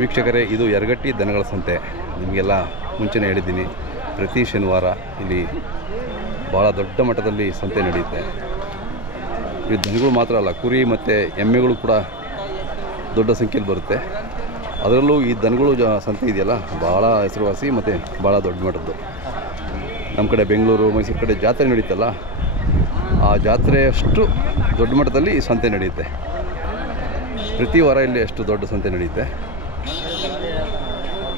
ವೀಕ್ಷಕರೇ, ಇದು ಯರಗಟ್ಟಿ ದನಗಳ ಸಂತೆ. ನಿಮಗೆಲ್ಲ ಮುಂಚೆನೇ ಹೇಳಿದ್ದೀನಿ, ಪ್ರತಿ ಶನಿವಾರ ಇಲ್ಲಿ ಭಾಳ ದೊಡ್ಡ ಮಟ್ಟದಲ್ಲಿ ಸಂತೆ ನಡೆಯುತ್ತೆ. ಈ ದನಗಳು ಮಾತ್ರ ಅಲ್ಲ, ಕುರಿ ಮತ್ತು ಎಮ್ಮೆಗಳು ಕೂಡ ದೊಡ್ಡ ಸಂಖ್ಯೆಯಲ್ಲಿ ಬರುತ್ತೆ. ಅದರಲ್ಲೂ ಈ ದನಗಳು ಸಂತೆ ಇದೆಯಲ್ಲ, ಭಾಳ ಹೆಸರುವಾಸಿ ಮತ್ತು ಭಾಳ ದೊಡ್ಡ ಮಟ್ಟದ್ದು. ನಮ್ಮ ಕಡೆ ಬೆಂಗಳೂರು, ಮೈಸೂರು ಕಡೆ ಜಾತ್ರೆ ನಡೀತಲ್ಲ, ಆ ಜಾತ್ರೆಯಷ್ಟು ದೊಡ್ಡ ಮಟ್ಟದಲ್ಲಿ ಈ ಸಂತೆ ನಡೆಯುತ್ತೆ. ಪ್ರತಿ ವಾರ ಇಲ್ಲಿ ಅಷ್ಟು ದೊಡ್ಡ ಸಂತೆ ನಡೆಯುತ್ತೆ.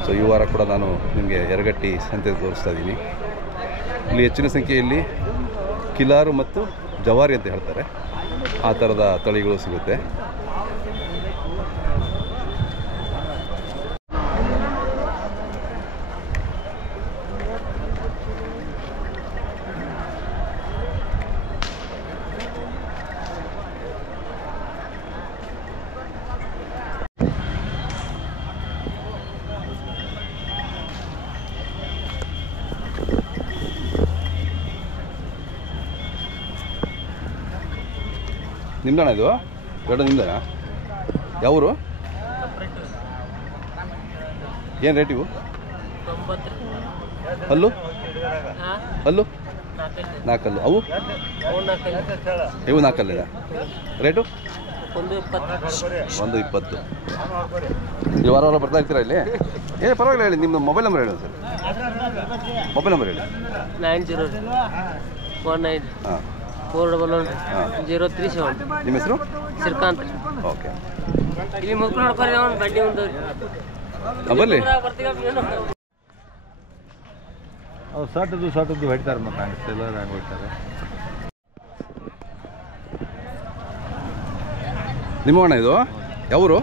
ಸೊ ಈ ವಾರ ಕೂಡ ನಾನು ನಿಮಗೆ ಯರಗಟ್ಟಿ ಸಂತೆ ತೋರಿಸ್ತಾ ಇದ್ದೀನಿ. ಇಲ್ಲಿ ಹೆಚ್ಚಿನ ಸಂಖ್ಯೆಯಲ್ಲಿ ಕಿಲಾರು ಮತ್ತು ಜವಾರಿ ಅಂತ ಹೇಳ್ತಾರೆ, ಆ ಥರದ ತಳಿಗಳು ಸಿಗುತ್ತೆ. ನಿಮ್ದಣ್ಣ ಇದು? ಎರಡು ನಿಮ್ದಣ್ಣ? ಯಾವರು? ಏನು ರೇಟ್ ಇವು? ಅಲ್ಲು ಅಲ್ಲು 4 ಅಲ್ಲು. ಅವು ಇವು 4 ಅಲ್ಲಿದೆ. ರೇಟು 120. ಈ ವಾರ ಬರ್ತಾ ಇರ್ತೀರಾ ಇಲ್ಲಿ? ಪರವಾಗಿಲ್ಲ, ಹೇಳಿ ನಿಮ್ಮ ಮೊಬೈಲ್ ನಂಬರ್ ಹೇಳಿ ಸರ್. ಮೊಬೈಲ್ ನಂಬರ್ ಹೇಳಿ. 9019 ಹಾಂ 411 ನಿಮ್ಮ ಹೆಸರು? ಶ್ರೀಕಾಂತ್. ಓಕೆ, ಇಲ್ಲಿ ಮಕ್ಕಳು ನೋಡ್ಕೊಂಡು ಅವ್ನು ಬಡ್ಡಿ ಉಂಟು ಬರಲಿ. ಅವ್ರು ಸಟದ್ದು ಹೊಡಿತಾರೆ, ಮತ್ತೆ ಹಂಗೆ ಟೈಲರ್ ಹಂಗೆ ಹೊಡಿತಾರೆ. ನಿಮ್ಮ ಅಣ್ಣ ಇದು? ಯಾವರು?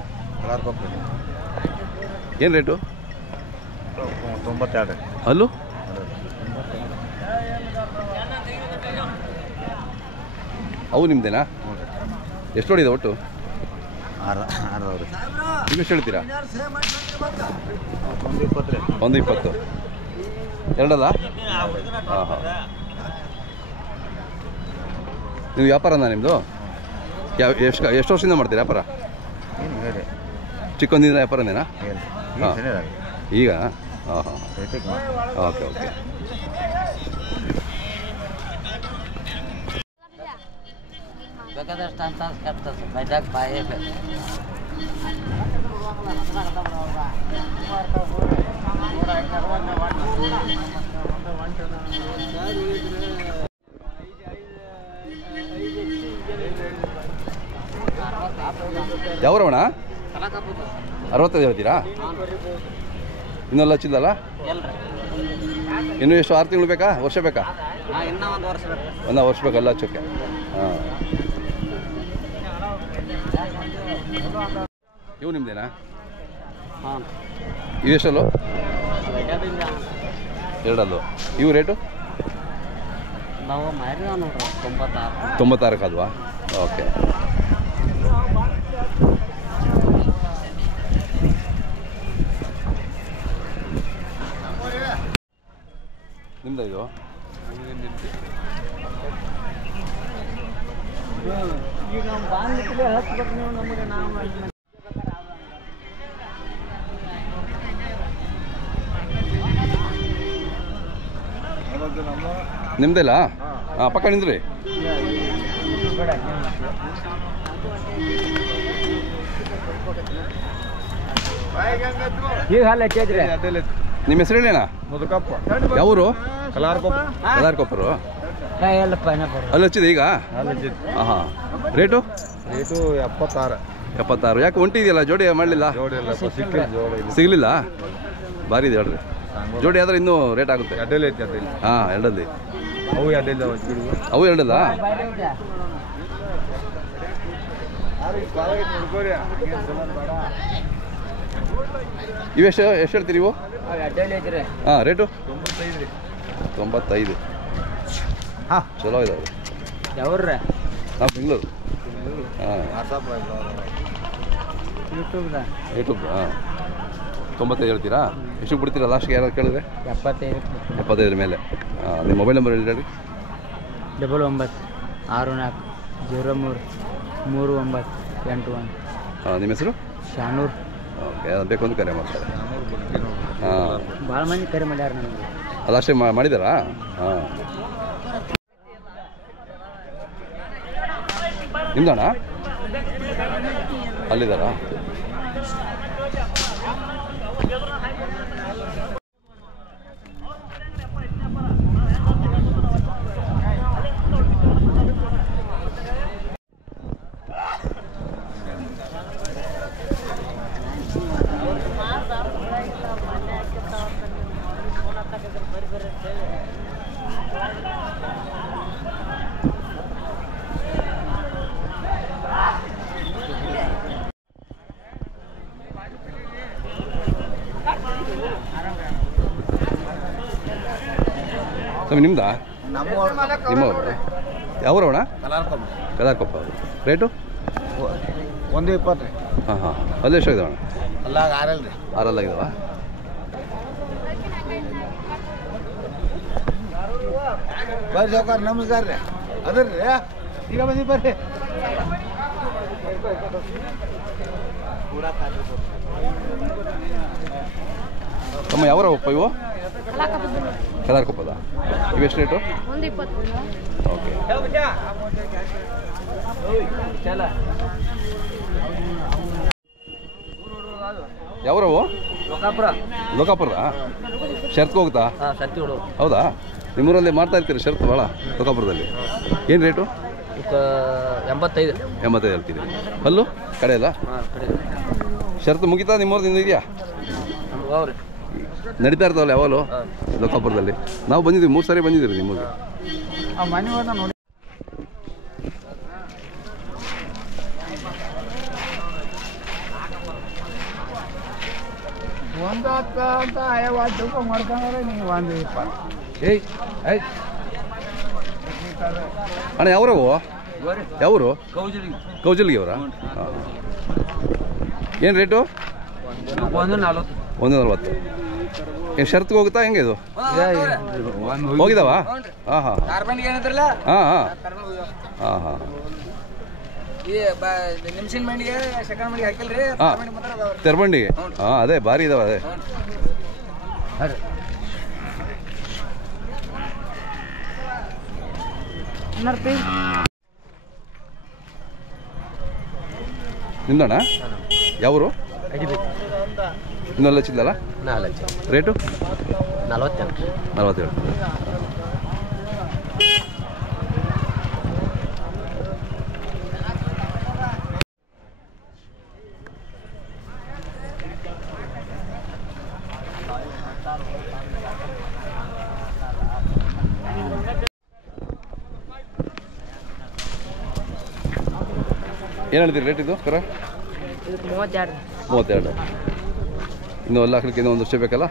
ಏನು ರೇಟು? 92. ಅಲ್ಲೂ ಅವು ನಿಮ್ಮದೇನಾ? ಎಷ್ಟು ಹೊಡಿದೆ ಒಟ್ಟು? 6. ನೀವು ಎಷ್ಟು ಹೇಳ್ತೀರಾ? 120. 120. ಎರಡಲ್ಲ? ಹಾಂ ಹಾಂ. ನೀವು ವ್ಯಾಪಾರನಾ ನಿಮ್ಮದು? ಎಷ್ಟು ವರ್ಷದಿಂದ ಮಾಡ್ತೀರಾ ವ್ಯಾಪಾರ? ಚಿಕ್ಕಂದಿನ ವ್ಯಾಪಾರನೇನಾ? ಹಾಂ, ಈಗ? ಹಾಂ ಹಾಂ, ಓಕೆ ಓಕೆ. ಬೇಕಾದಷ್ಟು ಅಂತ ಕಟ್ತದೆ ಬೈದಾಗ ಬಾಯೇ ಬೇಕು. ಯಾವ್ರವಣ? 65 ಹೇಳ್ತೀರಾ? ಇನ್ನೆಲ್ಲ ಹಚ್ಚಿಲ್ಲಲ್ಲ? ಇನ್ನೂ ಎಷ್ಟು? 6 ತಿಂಗಳು ಬೇಕಾ? ವರ್ಷ ಬೇಕಾ? ಒಂದು ವರ್ಷ ಬೇಕಲ್ಲ ಹಚ್ಚೋಕ್ಕೆ? ಹಾಂ. ಇವು ನಿಮ್ಮದೇನಾ? ಹಾಂ. ಇವೆಷ್ಟಲ್ಲೂ? 2 ಇವು ರೇಟು? ನಾವು ಮಾರಿ ನೋಡ್ರಿ 96 ಅಲ್ವಾ? ಓಕೆ. ನಿಮ್ದು ಇದು? ಈಗ ಬಾಂಗ್ಲಿಕ್ಕೆ ಹಚ್ಬೇಕು ನೀವು ನಮಗೆ. ನಾವು ನಿಮ್ದೆಲ್ಲ? ಹಾಂ, ಪಕ್ಕ ನಿಂದ್ರಿ. ಈಗ ಹಾಲು ಹಚ್ಚಿದ್ರಿ? ನಿಮ್ಮ ಹೆಸರು ಹೇಳಿ ಅಣ್ಣ. ಮುದುಕಪ್ಪ. ಯಾವರು? ಕಲಾರ್ಕೊಪ್ಪರು. ಎಲ್ಲಪ್ಪ ಅಲ್ಲಿ ಹಚ್ಚಿದೆ ಈಗ? ಹಾಂ ಹಾಂ. ರೇಟು? 76. ಯಾಕೆ ಒಂಟಿ ಇದೆಯಲ್ಲ, ಜೋಡಿ ಮಾಡಲಿಲ್ಲ? ಸಿಗಲಿಲ್ಲ? ಭಾರಿ ಇದೆ ಹೇಳ್ರಿ. ಜೋಡಿ ಆದರೆ ಇನ್ನೂ ರೇಟ್ ಆಗುತ್ತೆ. ಹಾಂ, 2 ಅವು 2 ಇವೆಷ್ಟು ಹೇಳ್ತೀರಿ ಇವು? ಹಾಂ, ರೇಟು? 95. ಹಾಂ, ಚಲೋ ಇದಾವೆ. ಯಾವ್ರ? ನಾವು ಬೆಂಗಳೂರು. ಹಾಂ, ಯೂಟ್ಯೂಬ್. ಹಾಂ, 95 ಹೇಳ್ತೀರಾ? ಎಷ್ಟು ಬಿಡ್ತೀರಾ ಲಾಸ್ಟ್ಗೆ? ಯಾರು ಕೇಳಿದ್ರೆ? 75 ಮೇಲೆ. ಹಾಂ, ನಿಮ್ಮ ಮೊಬೈಲ್ ನಂಬರ್ ಹೇಳಿ. 9964033981. ನಿಮ್ಮ ಹೆಸರು? ಶಾನೂರ್ ಓಕೆ ಅದು ಬೇಕು ಅಂತ ಕರೆ ಮಾಡ್ತಾರೆ. ಹಾಂ, ಭಾಳ ಮಂದಿ ಕರೆ ಮಾಡ್ಯಾರ ನನಗೆ. ಅದಷ್ಟೇ ಮಾಡಿದಾರಾ? ಹಾಂ, ನಿಮ್ದಣ್ಣ ಅಲ್ಲಿದ್ದಾರಾ? ಸ್ವಾಮಿ ನಿಮ್ದಾ? ನಿಮ್ಮವ್ರು ಯಾವ್ರವಣ? ಕಲಾರ್ಕೊಪ್ಪ. ರೇಟು 120 ರೀ. ಹಾಂ ಹಾಂ, ಅಲ್ಲಿ ಎಷ್ಟಾಗಿದಾವಣ? ಅಲ್ಲ 6 ರೀ. 6 ಆಗಿದಾವ? ಬರ್ರಿ ಸಾವ್ಕಾರ, ನಮಸ್ಕಾರ ರೀ. ಅದರಿ ಈಗ ಬಂದಿ ಬರ್ರಿ. ತಮ್ಮ ಯಾವ್ರವಪ್ಪ ಇವು? ಕಲಾರ್ಕೊಪ್ಪದ. ಇವೆಷ್ಟು ರೇಟು? 120. ಓಕೆ. ಯಾವ್ರವು? ಲೋಕಾಪುರದ ಶರ್ತ್ಗೆ ಹೋಗುತ್ತಾ? ಸತ್ತಿ ಹುಡು ಹೌದಾ? ನಿಮ್ಮೂರಲ್ಲಿ ಮಾಡ್ತಾ ಇರ್ತೀರಿ ಶರ್ತ್ ಭಾಳ? ಲೋಕಾಪುರದಲ್ಲಿ ಏನು ರೇಟು? 85. 85 ಹೇಳ್ತೀರಿ. ಅಲ್ಲೂ ಕಡೆ ಅಲ್ಲ? ಶರ್ತ್ ಮುಗಿತಾ ನಿಮ್ಮೂರದಿಂದ ಇದೆಯಾ? ನಡೀತಾ ಇರ್ತಾವಲ್ಲ ಯಾವಾಗಲೂ ಲೋಕಾಪುರದಲ್ಲಿ? ನಾವು ಬಂದಿದ್ದೀವಿ, 3 ಸಾರಿ ಬಂದಿದ್ದೀರಿ ನಿಮ್ಮೂರಿಗೆ. ಮನೆ ಹೋದ ನೋಡಿ. ಒಂದು 10 ಅಂತ 50 ರೂಪಾಯಿ ಮಾಡ್ಕೊಂಡ್ರೆ ನೀವು 120. ಏಯ್ ಏಯ್ ಅಣ್ಣ ಯಾವ್ರವು? ಯಾವರು? ಕೌಜಲ್ಗಿ ಅವರಾ? ಏನು ರೇಟು? 140. 140. ಏನು ಶರ್ತ್ಗೆ ಹೋಗುತ್ತಾ ಹೆಂಗೆ ಇದು? ಹೋಗಿದಾವ? ಹಾಂ ಹಾಂ ಹಾಂ ಹಾಂ ಹಾಂ ಹಾಂ ನಿಮ್ಸಿನ ಮಂಡಿಗೆ ಸೆಕೆಂಡ್ ಮಂಡಿಗೆ ಹಾಕಿಲ್ರಿ. ಹಾಂ, ತೆರಬಂಡಿಗೆ. ಹಾಂ, ಅದೇ ಭಾರಿ ಇದಾವೆ. ಅದೇ ನಿಮ್ದಣ್ಣ ಯಾವರು? ಇನ್ನೊಂದು ಹಚ್ಚಿದ್ದಲ್ಲ? ರೇಟು? 47. 47. ಏನು ಹೇಳ್ತೀರಿ ರೇಟ್ ಇದು? ಕರ 32. ಇನ್ನೂ ಎಲ್ಲ ಹಾಕ್ಲಿಕ್ಕೆ ಇನ್ನೂ 1 ವರ್ಷ ಬೇಕಲ್ಲ?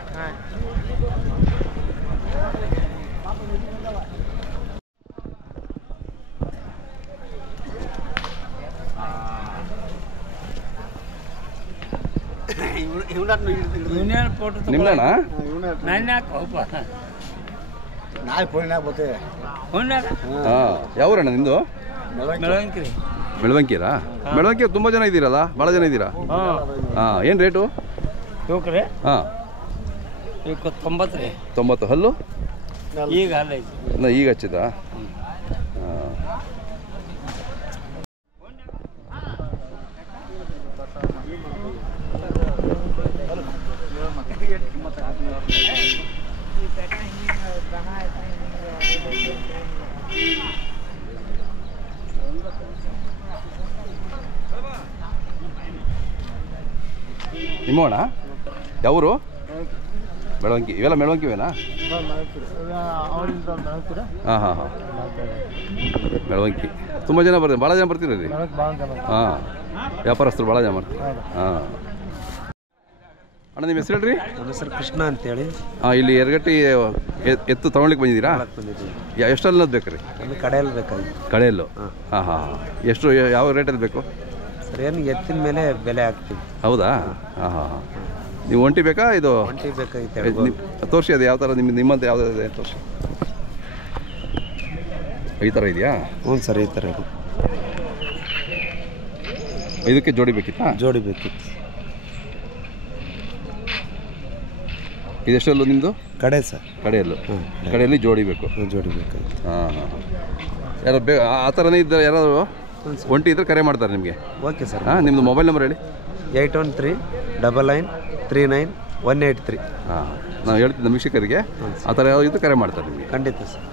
ನಿಮ್ದಣ್ಣ? ಹಾಂ, ಯಾವೂರಣ್ಣ ನಿಮ್ಮದು? ಮೆಳವಂಕಿರಾ? ಮೆಳವಂಕಿ ತುಂಬ ಜನ ಇದ್ದೀರಲ್ಲ, ಭಾಳ ಜನ ಇದ್ದೀರಾ? ಹಾಂ, ಏನು ರೇಟು? ಹಾಂ, 90 ರೀ. 90. ಹಲ್ಲು ಈಗ ಈಗ ಹಚ್ಚಿದಾ? ಹಾಂ. ನಿಮ್ಮವಣ ಯಾವೂರು? ಮೆಳವಂಕಿ. ಇವೆಲ್ಲ ಮೆಳವಂಕಿವೇನಾ? ಹಾಂ ಹಾಂ ಹಾಂ, ಮೆಳವಂಕಿ. ತುಂಬ ಜನ ಬರ್ತೀವಿ, ಭಾಳ ಜನ ಬರ್ತೀರಿ? ಹಾಂ, ವ್ಯಾಪಾರಸ್ಥರು ಭಾಳ ಜನ ಮಾಡ್ತೀವಿ. ಹಾಂ ಅಣ್ಣ, ನಿಮ್ಮ ಹೆಸರು ಹೇಳ್ರಿ? ನನ್ನ ಹೆಸರು ಕೃಷ್ಣ ಅಂತೇಳಿ. ಹಾಂ, ಇಲ್ಲಿ ಎರಗಟ್ಟಿ ಎತ್ತು ತೊಗೊಳ್ಳಿಕ್ಕೆ ಬಂದಿದ್ದೀರಾ? ಎಷ್ಟಲ್ಲಿ ಬೇಕು ರೀ? ನಮಗೆ ಕಡೆಯಲ್ಲಿ ಬೇಕಾಗಿತ್ತು. ಕಡೆಯಲ್ಲು? ಹಾಂ ಹಾಂ ಹಾಂ. ಎಷ್ಟು ಯಾವ ರೇಟಲ್ಲಿ ಬೇಕು? ಸರ್, ಏನು ಎತ್ತಿನ ಮೇಲೆ ಬೆಲೆ ಹಾಕ್ತೀವಿ. ಹೌದಾ? ಹಾಂ ಹಾಂ ಹಾಂ. ನೀವು ಒಂಟಿ ಬೇಕಾ? ಇದು ಒಂಟಿ ಬೇಕಾಗಿತ್ತು. ತೋರಿಸಿ, ಅದು ಯಾವ ಥರ ನಿಮ್ಮಂತ ಯಾವುದಾದ್ರು ತೋರಿಸಿ. ಈ ಥರ ಇದೆಯಾ? ಹ್ಞೂ ಸರ್, ಈ ಥರ ಇದೆ. ಇದಕ್ಕೆ ಜೋಡಿ ಬೇಕಿತ್ತಾ? ಜೋಡಿ ಬೇಕಿತ್ತು. ಇದೆಷ್ಟಲ್ಲೂ ನಿಮ್ಮದು ಕಡೆ ಸರ್. ಕಡೆಯಲ್ಲೂ ಕಡೆಯಲ್ಲಿ ಜೋಡಿ ಬೇಕು. ಜೋಡಿ ಬೇಕಾಗಿತ್ತು. ಹಾಂ ಹಾಂ ಯಾರು ಆ ಥರನೇ ಇದ್ದ ಯಾರಾದರೂ ಒಂಟಿ ಇದ್ದರೆ ಕರೆ ಮಾಡ್ತಾರೆ ನಿಮಗೆ. Okay sir. ಹಾಂ ನಿಮ್ಮದು ಮೊಬೈಲ್ ನಂಬರ್ ಹೇಳಿ. 8139939183. ಹಾಂ ನಾವು ಹೇಳ್ತಿದ್ದ ವೀಕ್ಷಕರಿಗೆ ಆ ಥರ ಯಾವ್ದು ಇದ್ದು ಕರೆ ಮಾಡ್ತಾರೆ ನಿಮಗೆ. ಖಂಡಿತ ಸರ್.